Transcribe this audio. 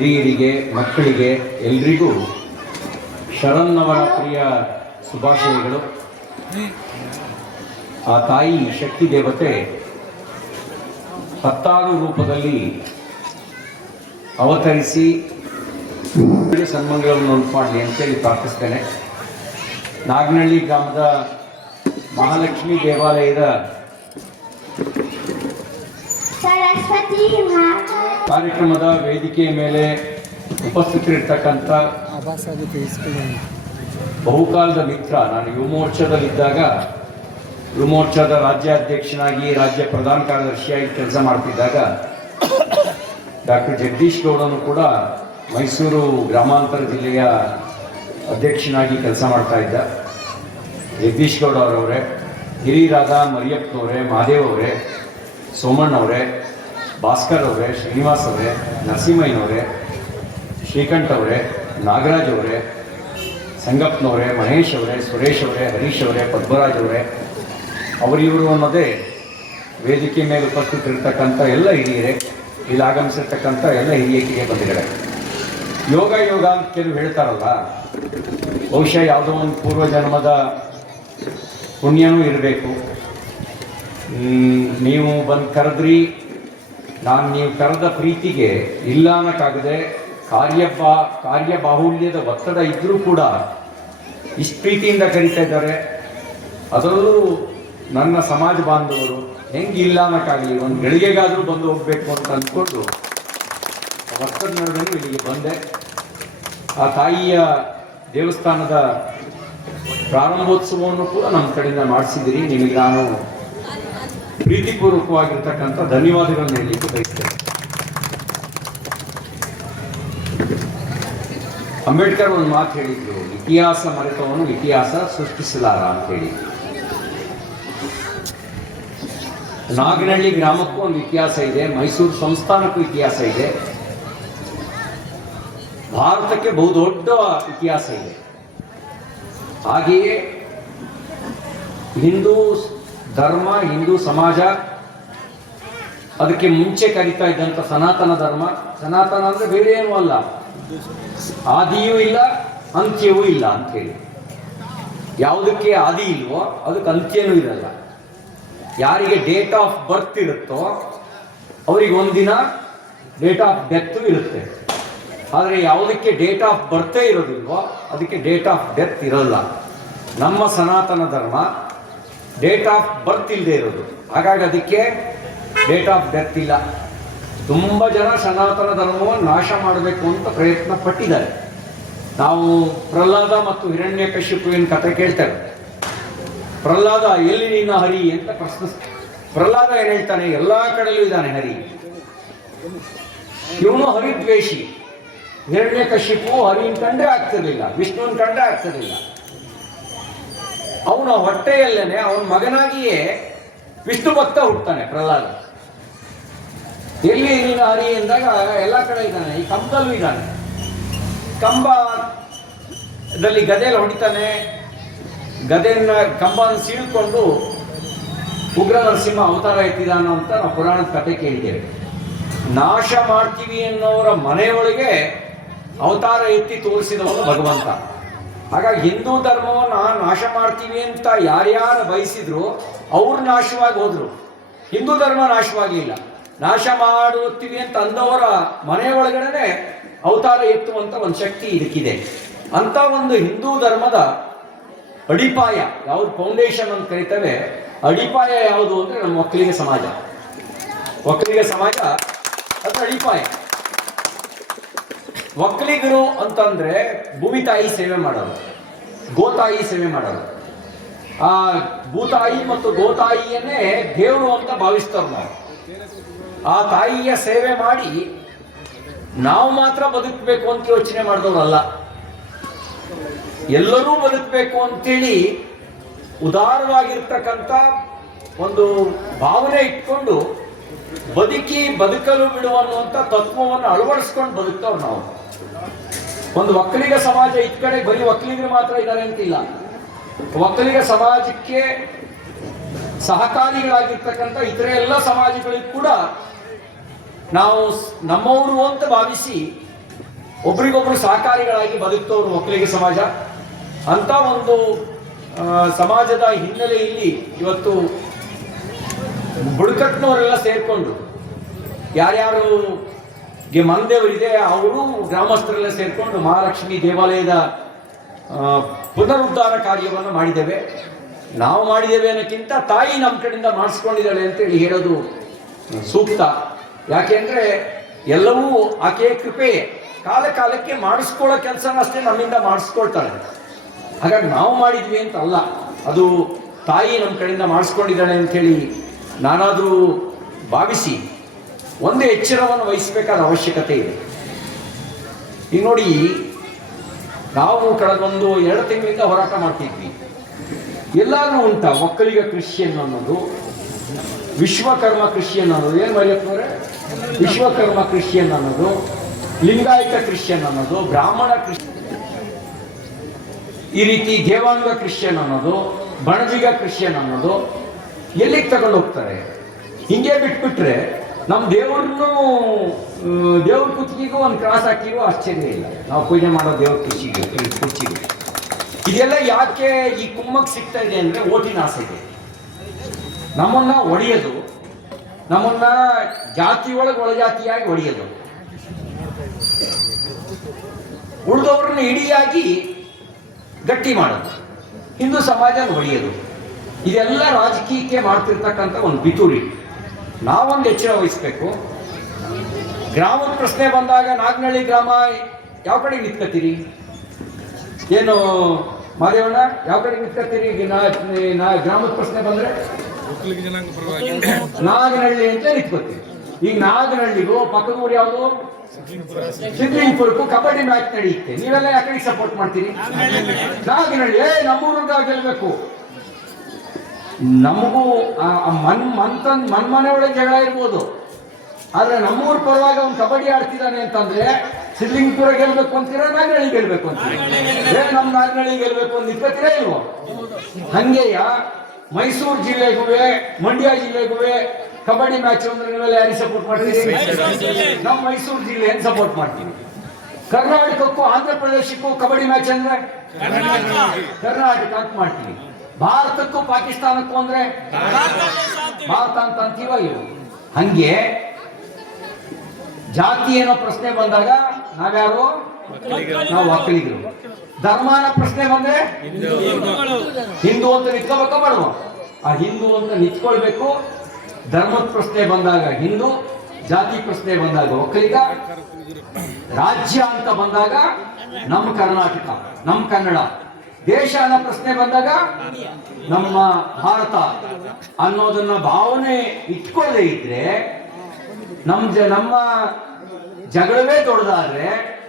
ಹಿರಿಯರಿಗೆ, ಮಕ್ಕಳಿಗೆ ಎಲ್ರಿಗೂ ಶರನ್ನವರಾತ್ರಿಯ ಶುಭಾಶಯಗಳು. ಆ ತಾಯಿ ಶಕ್ತಿ ದೇವತೆ ಹತ್ತಾರು ರೂಪದಲ್ಲಿ ಅವತರಿಸಿ ಸನ್ಮಂಗಳನ್ನು ಉಂಟು ಅಂತ ಅಂತೇಳಿ ಪ್ರಾರ್ಥಿಸ್ತೇನೆ. ನಾಗನಹಳ್ಳಿ ಗ್ರಾಮದ ಮಹಾಲಕ್ಷ್ಮಿ ದೇವಾಲಯದ ಸರಸ್ವತಿ ಕಾರ್ಯಕ್ರಮದ ವೇದಿಕೆಯ ಮೇಲೆ ಉಪಸ್ಥಿತರಿರ್ತಕ್ಕಂಥ ಬಹುಕಾಲದ ಮಿತ್ರ, ನಾನು ಯುವ ಮೋರ್ಚಾದಲ್ಲಿದ್ದಾಗ ಯುವ ಮೋರ್ಚಾದ ರಾಜ್ಯಾಧ್ಯಕ್ಷನಾಗಿ ರಾಜ್ಯ ಪ್ರಧಾನ ಕಾರ್ಯದರ್ಶಿಯಾಗಿ ಕೆಲಸ ಮಾಡ್ತಿದ್ದಾಗ ಡಾಕ್ಟರ್ ಜಗದೀಶ್ ಗೌಡನು ಕೂಡ ಮೈಸೂರು ಗ್ರಾಮಾಂತರ ಜಿಲ್ಲೆಯ ಅಧ್ಯಕ್ಷನಾಗಿ ಕೆಲಸ ಮಾಡ್ತಾ ಇದ್ದ. ಜಗದೀಶ್ ಗೌಡ ಅವರವರೇ ಹಿರಿಯರಾದ ಮರಿಯಪ್ಪನವರೇ, ಮಹಾದೇವ್ ಅವರೇ ಸೋಮಣ್ಣ ಅವರೇ ಭಾಸ್ಕರ್ ಅವರೇ, ಶ್ರೀನಿವಾಸ್ ಅವರೇ ನರಸಿಂಹಯ್ಯನವರೇ ಶ್ರೀಕಂಠ್ ಅವರೇ, ನಾಗರಾಜ್ ಅವರೇ ಸಂಗಪ್ಪನವರೇ ಮಹೇಶ್ ಅವರೇ, ಸುರೇಶ್ ಅವರೇ, ಹರೀಶ್ ಅವರೇ, ಪದ್ಮರಾಜ್ ಅವರೇ ಅವರಿವರು ಅನ್ನೋದೇ ವೇದಿಕೆ ಮೇಲೆ ಉಪಸ್ಥಿತರಿರ್ತಕ್ಕಂಥ ಎಲ್ಲ ಹಿರಿಯರೇ, ಇಲ್ಲಿ ಆಗಮಿಸಿರ್ತಕ್ಕಂಥ ಎಲ್ಲ ಹಿರಿಯ ಬಂದಿದ್ದಾರೆ ಯೋಗ ಯೋಗ ಅಂತ ಕೆಲವು ಹೇಳ್ತಾರಲ್ಲ ಬಹುಶಃ ಯಾವುದೋ ಒಂದು ಪೂರ್ವ ಜನ್ಮದ ಪುಣ್ಯನೂ ಇರಬೇಕು. ನೀವು ಬಂದು ಕರೆದ್ರಿ ನಾನು ನೀವು ಕರೆದ ಪ್ರೀತಿಗೆ ಇಲ್ಲ ಅನ್ನಕ್ಕಾಗದೆ ಕಾರ್ಯ ಬಾಹುಲ್ಯದ ಒತ್ತಡ ಇದ್ದರೂ ಕೂಡ ಇಷ್ಟು ಪ್ರೀತಿಯಿಂದ ಕರೀತಾ ಇದ್ದಾರೆ. ಅದರಲ್ಲೂ ನನ್ನ ಸಮಾಜ ಬಾಂಧವರು ಹೆಂಗೆ ಇಲ್ಲ ಅನ್ನಕ್ಕಾಗಲಿ ಒಂದು ಗಳಿಗೆಗಾದರೂ ಬಂದು ಹೋಗಬೇಕು ಅಂತ ಅಂದ್ಕೊಂಡು ಒತ್ತಡ ನಡುವೆ ಇಲ್ಲಿಗೆ ಬಂದೆ. ಆ ತಾಯಿಯ ದೇವಸ್ಥಾನದ ಪ್ರಾರಂಭೋತ್ಸವವನ್ನು ಕೂಡ ನಮ್ಮ ಕಡೆಯಿಂದ ಮಾಡಿಸಿದಿರಿ ನಿಮಗೆ ನಾನು ಪ್ರೀತಿಪೂರ್ವಕವಾಗಿರ್ತಕ್ಕಂಥ ಧನ್ಯವಾದಗಳನ್ನು ಹೇಳಲಿಕ್ಕೆ ಬಯಸ್ತೇನೆ. ಅಂಬೇಡ್ಕರ್ ಒಂದು ಮಾತು ಹೇಳಿದ್ರು, ಇತಿಹಾಸ ಮರೆತವನು ಇತಿಹಾಸ ಸೃಷ್ಟಿಸಲಾರ ಅಂತ ಹೇಳಿ ನಾಗನಹಳ್ಳಿ ಗ್ರಾಮಕ್ಕೂ ಒಂದು ಇತಿಹಾಸ ಇದೆ, ಮೈಸೂರು ಸಂಸ್ಥಾನಕ್ಕೂ ಇತಿಹಾಸ ಇದೆ. ಭಾರತಕ್ಕೆ ಬಹುದೊಡ್ಡ ಇತಿಹಾಸ ಇದೆ. ಹಾಗೆಯೇ ಹಿಂದೂ ಧರ್ಮ, ಹಿಂದೂ ಸಮಾಜ, ಅದಕ್ಕೆ ಮುಂಚೆ ಕರಿತಾ ಇದ್ದಂಥ ಸನಾತನ ಧರ್ಮ. ಸನಾತನ ಅಂದ್ರೆ ಬೇರೆ ಏನೂ ಅಲ್ಲ. ಆದಿಯೂ ಇಲ್ಲ, ಅಂತ್ಯವೂ ಇಲ್ಲ ಅಂತ ಹೇಳಿ. ಯಾವುದಕ್ಕೆ ಆದಿ ಇಲ್ವೋ ಅದಕ್ಕೆ ಅಂತ್ಯನೂ ಇರಲ್ಲ. ಯಾರಿಗೆ ಡೇಟ್ ಆಫ್ ಬರ್ತ್ ಇರುತ್ತೋ ಅವರಿಗೆ ಒಂದಿನ ಡೇಟ್ ಆಫ್ ಡೆತ್ ಇರುತ್ತೆ. ಆದರೆ ಯಾವುದಕ್ಕೆ ಡೇಟ್ ಆಫ್ ಬರ್ತೇ ಇರೋದಿಲ್ವೋ ಅದಕ್ಕೆ ಡೇಟ್ ಆಫ್ ಡೆತ್ ಇರಲ್ಲ. ನಮ್ಮ ಸನಾತನ ಧರ್ಮ ಡೇಟ್ ಆಫ್ ಬರ್ತ್ ಇಲ್ಲದೆ ಇರೋದು. ಹಾಗಾಗಿ ಅದಕ್ಕೆ ಡೇಟ್ ಆಫ್ ಡೆತ್ ಇಲ್ಲ. ತುಂಬ ಜನ ಸನಾತನ ಧರ್ಮವನ್ನು ನಾಶ ಮಾಡಬೇಕು ಅಂತ ಪ್ರಯತ್ನ ಪಟ್ಟಿದ್ದಾರೆ ನಾವು ಪ್ರಹ್ಲಾದ ಮತ್ತು ಹಿರಣ್ಯಕಶಿಪುವಿನ ಕಥೆ ಕೇಳ್ತೇವೆ ಪ್ರಹ್ಲಾದ, ಎಲ್ಲಿ ನಿನ್ನ ಹರಿ ಅಂತ ಪ್ರಶ್ನೆ ಪ್ರಹ್ಲಾದ ಏನು ಹೇಳ್ತಾನೆ? ಎಲ್ಲ ಕಡೆಯಲ್ಲೂ ಇದ್ದಾನೆ ಹರಿ. ಇವನು ಹರಿದ್ವೇಷಿ. ಹಿರಣ್ಯಕಶಿಪು ಹರಿನ ಕಂಡ್ರೆ ಆಗ್ತಿರ್ಲಿಲ್ಲ. ವಿಷ್ಣುವಿನ ಕಂಡ್ರೆ ಆಗ್ತಿರ್ಲಿಲ್ಲ. ಅವನ ಹೊಟ್ಟೆಯಲ್ಲೇನೆ ಅವನ ಮಗನಾಗಿಯೇ ವಿಷ್ಣು ಭಕ್ತ ಹುಡ್ತಾನೆ ಪ್ರಹ್ಲಾದ. ಎಲ್ಲಿ ಇಲ್ಲಿನ ಹರಿ ಎಂದಾಗ ಎಲ್ಲ ಕಡೆ ಇದ್ದಾನೆ, ಈ ಕಂಬದಲ್ಲೂ ಇದ್ದಾನೆ. ಕಂಬದಲ್ಲಿ ಗದೆಯಲ್ಲಿ ಹೊಡಿತಾನೆ. ಗದೆಯನ್ನ ಕಂಬನ ಸೀಳ್ಕೊಂಡು ಉಗ್ರ ನರಸಿಂಹ ಅವತಾರ ಎತ್ತಿದಾನೋ ಅಂತ ನಾವು ಪುರಾಣದ ಕಥೆ ಕೇಳಿದ್ದೇವೆ. ನಾಶ ಮಾಡ್ತೀವಿ ಅನ್ನೋರ ಮನೆಯೊಳಗೆ ಅವತಾರ ಎತ್ತಿ ತೋರಿಸಿದವನು ಭಗವಂತ. ಹಾಗಾಗಿ ಹಿಂದೂ ಧರ್ಮವನ್ನ ನಾಶ ಮಾಡ್ತೀವಿ ಅಂತ ಯಾರ್ಯಾರು ಬಯಸಿದ್ರು ಅವ್ರು ನಾಶವಾಗಿ ಹೋದ್ರು. ಹಿಂದೂ ಧರ್ಮ ನಾಶವಾಗಿಲ್ಲ ನಾಶ ಮಾಡುತ್ತೀವಿ ಅಂತ ಅಂದವರ ಮನೆ ಒಳಗಡೆನೆ ಅವತಾರ ಎತ್ತುವಂತ ಒಂದು ಶಕ್ತಿ ಇದಕ್ಕಿದೆ. ಅಂತ ಒಂದು ಹಿಂದೂ ಧರ್ಮದ ಅಡಿಪಾಯ ಯಾವ ಫೌಂಡೇಶನ್ ಅಂತ ಕರಿತೇವೆ, ಅಡಿಪಾಯ ಯಾವುದು ಅಂದ್ರೆ ನಮ್ಮ ಒಕ್ಕಲಿಗ ಸಮಾಜ. ಒಕ್ಕಲಿಗ ಸಮಾಜ ಅದು ಅಡಿಪಾಯ. ಒಕ್ಕಲಿಗರು ಅಂತಂದ್ರೆ ಭೂಮಿ ತಾಯಿ ಸೇವೆ ಮಾಡೋದು ಗೋತಾಯಿ ಸೇವೆ ಮಾಡೋದು ಆ ಭೂತಾಯಿ ಮತ್ತು ಗೋತಾಯಿಯನ್ನೇ ದೇವರು ಅಂತ ಭಾವಿಸ್ತಾರೆ ನಾವು. ಆ ತಾಯಿಯ ಸೇವೆ ಮಾಡಿ ನಾವು ಮಾತ್ರ ಬದುಕಬೇಕು ಅಂತ ಯೋಚನೆ ಮಾಡಿದವರಲ್ಲ. ಎಲ್ಲರೂ ಬದುಕಬೇಕು ಅಂತೇಳಿ ಉದಾರವಾಗಿರ್ತಕ್ಕಂಥ ಒಂದು ಭಾವನೆ ಇಟ್ಕೊಂಡು ಬದುಕಿ ಬದುಕಲು ಬಿಡು ಅನ್ನುವಂಥ ತತ್ವವನ್ನು ಅಳವಡಿಸ್ಕೊಂಡು ಬದುಕ್ತವ್ರು ನಾವು. ಒಂದು ಒಕ್ಕಲಿಗ ಸಮಾಜ ಇದ್ ಕಡೆ ಬರೀ ಒಕ್ಕಲಿಗರು ಮಾತ್ರ ಇದ್ದಾರೆ ಅಂತಿಲ್ಲ. ಒಕ್ಕಲಿಗ ಸಮಾಜಕ್ಕೆ ಸಹಕಾರಿಗಳಾಗಿರ್ತಕ್ಕಂಥ ಇತರೆ ಎಲ್ಲ ಸಮಾಜಗಳಿಗೂ ಕೂಡ ನಾವು ನಮ್ಮವರು ಅಂತ ಭಾವಿಸಿ ಒಬ್ರಿಗೊಬ್ರು ಸಹಕಾರಿಗಳಾಗಿ ಬದುಕ್ತವ್ರು ಒಕ್ಕಲಿಗ ಸಮಾಜ. ಅಂತ ಒಂದು ಸಮಾಜದ ಹಿನ್ನೆಲೆಯಲ್ಲಿ ಇವತ್ತು ಬುಡಕಟ್ಟಿನವರೆಲ್ಲ ಸೇರಿಕೊಂಡು ಯಾರ್ಯಾರು ಗೆ ಮನದೇವರಿದೆ ಅವರು ಗ್ರಾಮಸ್ಥರೆಲ್ಲ ಸೇರಿಕೊಂಡು ಮಹಾಲಕ್ಷ್ಮಿ ದೇವಾಲಯದ ಪುನರುದ್ಧಾರ ಕಾರ್ಯವನ್ನು ಮಾಡಿದ್ದೇವೆ. ನಾವು ಮಾಡಿದ್ದೇವೆ ಅನ್ನೋಕ್ಕಿಂತ ತಾಯಿ ನಮ್ಮ ಕಡೆಯಿಂದ ಮಾಡಿಸ್ಕೊಂಡಿದ್ದಾಳೆ ಅಂತೇಳಿ ಹೇಳೋದು ಸೂಕ್ತ. ಯಾಕೆಂದ್ರೆ ಎಲ್ಲವೂ ಆಕೆಯ ಕೃಪೆ, ಕಾಲ ಕಾಲಕ್ಕೆ ಮಾಡಿಸ್ಕೊಳ್ಳೋ ಕೆಲಸ ಅಷ್ಟೇ ನಮ್ಮಿಂದ ಮಾಡಿಸ್ಕೊಳ್ತಾಳೆ ಹಾಗಾಗಿ ನಾವು ಮಾಡಿದ್ವಿ ಅಂತ ಅಲ್ಲ, ಅದು ತಾಯಿ ನಮ್ಮ ಕಡೆಯಿಂದ ಮಾಡಿಸ್ಕೊಂಡಿದ್ದಾಳೆ ಅಂಥೇಳಿ ನಾನಾದರೂ ಭಾವಿಸಿ ಒಂದು ಎಚ್ಚರವನ್ನು ವಹಿಸಬೇಕಾದ ಅವಶ್ಯಕತೆ ಇದೆ. ಈಗ ನೋಡಿ, ನಾವು ಕಳೆದ ಒಂದು ಎರಡು ತಿಂಗಳಿಂದ ಹೋರಾಟ ಮಾಡ್ತಿದ್ವಿ. ಎಲ್ಲಾನು ಉಂಟ ಒಕ್ಕಲಿಗ ಕ್ರಿಶ್ಚಿಯನ್ ಅನ್ನೋದು? ವಿಶ್ವಕರ್ಮ ಕ್ರಿಶ್ಚಿಯನ್ ಅನ್ನೋದು ಏನು ಮರಿಯಪ್ಪನವ್ರೆ ವಿಶ್ವಕರ್ಮ ಕ್ರಿಶ್ಚಿಯನ್ ಅನ್ನೋದು, ಲಿಂಗಾಯತ ಕ್ರಿಶ್ಚಿಯನ್ ಅನ್ನೋದು, ಬ್ರಾಹ್ಮಣ ಕ್ರಿಶ್ಚಿಯನ್ ಈ ರೀತಿ ದೇವಾಂಗ ಕ್ರಿಶ್ಚಿಯನ್ ಅನ್ನೋದು, ಬಣಜಿಗ ಕ್ರಿಶ್ಚಿಯನ್ ಅನ್ನೋದು ಎಲ್ಲಿಗೆ ತಗೊಂಡು ಹೋಗ್ತಾರೆ? ಹಿಂಗೆ ಬಿಟ್ಬಿಟ್ರೆ ನಮ್ಮ ದೇವ್ರನ್ನು ದೇವ್ರ ಕುತ್ತಿಗೆಗೂ ಒಂದು ಕ್ರಾಸ್ ಹಾಕಿರೋ ಆಶ್ಚರ್ಯ ಇಲ್ಲ. ನಾವು ಪೂಜೆ ಮಾಡೋ ದೇವ್ರ ಕುರ್ಚಿಗೆ ಕುರ್ಚಿಗೆ. ಇದೆಲ್ಲ ಯಾಕೆ ಈ ಕುಮ್ಮಕ್ಕೆ ಸಿಗ್ತಾ ಇದೆ ಅಂದರೆ ಓಟಿನ ಆಸೆ ಇದೆ. ನಮ್ಮನ್ನ ಒಡೆಯೋದು, ನಮ್ಮನ್ನ ಜಾತಿಯೊಳಗೆ ಒಳಜಾತಿಯಾಗಿ ಒಡೆಯೋದು. ಉಳಿದವ್ರನ್ನ ಇಡಿಯಾಗಿ ಗಟ್ಟಿ ಮಾಡೋದು. ಹಿಂದೂ ಸಮಾಜ ಒಡೆಯೋದು. ಇದೆಲ್ಲ ರಾಜಕೀಯಕ್ಕೆ ಮಾಡ್ತಿರ್ತಕ್ಕಂಥ ಒಂದು ಪಿತೂರಿ. ನಾವೊಂದು ಎಚ್ಚರ ವಹಿಸ್ಬೇಕು. ಗ್ರಾಮದ ಪ್ರಶ್ನೆ ಬಂದಾಗ ನಾಗನಹಳ್ಳಿ ಗ್ರಾಮ ಯಾವ ಕಡೆ ನಿಂತ್ಕೋತೀರಿ ಏನು ಮಾದೇವಣ್ಣ, ಯಾವ ಕಡೆ ನಿಂತ್ಕೋತೀರಿ ಈಗ ನಾ- ಗ್ರಾಮದ ಪ್ರಶ್ನೆ ಬಂದ್ರೆ? ನಾಗನಹಳ್ಳಿ ಅಂತ ನಿಂತ್ಕೋತೀವಿ. ಈಗ ನಾಗನಹಳ್ಳಿಗೂ, ಪಕ್ಕದ ಊರು ಯಾವುದು? ಸಿದ್ಲಿಂಗ್ಪುರಕ್ಕೂ ಕಬಡ್ಡಿ ಮ್ಯಾಚ್ ನಡೆಯುತ್ತೆ ನೀವೆಲ್ಲ ಯಾಕಡೆ ಸಪೋರ್ಟ್ ಮಾಡ್ತೀರಿ? ನಾಗನಹಳ್ಳಿ. ಏ ನಮ್ಮೂರ್ಗ ಗೆಲ್ಬೇಕು. ನಮಗೂ ಆ- ಮಂತ ಮನ್ ಮನ್ಮನೆ ಒಳಗೆ ಜಗಳ ಇರ್ಬೋದು. ಆದರೆ ನಮ್ಮೂರ ಪರವಾಗಿ ಅವ್ನು ಕಬಡ್ಡಿ ಆಡ್ತಿದ್ದಾನೆ ಅಂತಂದ್ರೆ ಸಿದ್ಲಿಂಗ್ಪುರ ಗೆಲ್ಬೇಕು ಅಂತೀರ ನಾಗನಹಳ್ಳಿ ಗೆಲ್ಬೇಕು ಅಂತೀರ? ಏ ನಮ್ಮ ನಾಗನಹಳ್ಳಿ ಗೆಲ್ಬೇಕು ಅಂತ ನಿಂತ್ಕೋತೀರಾ ಇಲ್ವೋ? ಹಂಗೆಯ ಮೈಸೂರು ಜಿಲ್ಲೆಗೂ ಮಂಡ್ಯ ಜಿಲ್ಲೆಗೂ ಕಬಡ್ಡಿ ಮ್ಯಾಚ್ ಅಂದ್ರೆ ನೀವೆಲ್ಲ ಯಾರಿಗೆ ಸಪೋರ್ಟ್ ಮಾಡ್ತೀರಿ? ನಾವು ಮೈಸೂರು ಜಿಲ್ಲೆಯನ್ನು ಸಪೋರ್ಟ್ ಮಾಡ್ತೀವಿ. ಕರ್ನಾಟಕಕ್ಕೂ ಆಂಧ್ರ ಪ್ರದೇಶಕ್ಕೂ ಕಬಡ್ಡಿ ಮ್ಯಾಚ್ ಅಂದ್ರೆ? ಕರ್ನಾಟಕ ಅಂತ ಮಾಡ್ತೀವಿ. ಭಾರತಕ್ಕೂ ಪಾಕಿಸ್ತಾನಕ್ಕೂ ಅಂದ್ರೆ ಭಾರತ ಅಂತ ಅಂತೀವ ಇವು ಹಂಗೆ ಜಾತಿ ಏನೋ ಪ್ರಶ್ನೆ ಬಂದಾಗ ನಾವ್ಯಾರು? ನಾವು ಒಕ್ಕಲಿಗರು ಧರ್ಮನ ಪ್ರಶ್ನೆ ಬಂದ್ರೆ? ಹಿಂದೂ ಅಂತ ನಿಂತ್ಕೋಬೇಕ ಬಡವ? ಆ ಹಿಂದೂ ಅಂತ ನಿಂತ್ಕೊಳ್ಬೇಕು. ಧರ್ಮದ ಪ್ರಶ್ನೆ ಬಂದಾಗ ಹಿಂದೂ ಜಾತಿ ಪ್ರಶ್ನೆ ಬಂದಾಗ ಒಕ್ಕಲಿಗ ರಾಜ್ಯ ಅಂತ ಬಂದಾಗ ನಮ್ಮ ಕರ್ನಾಟಕ ನಮ್ಮ ಕನ್ನಡ. ದೇಶ ಅನ್ನೋ ಪ್ರಶ್ನೆ ಬಂದಾಗ ನಮ್ಮ ಭಾರತ ಅನ್ನೋದನ್ನ ಭಾವನೆ ಇಟ್ಕೊಳ್ಳದೆ ಇದ್ರೆ ನಮ್ಮ ನಮ್ಮ ಜಗಳವೇ ದೊಡ್ಡದಾದ್ರೆ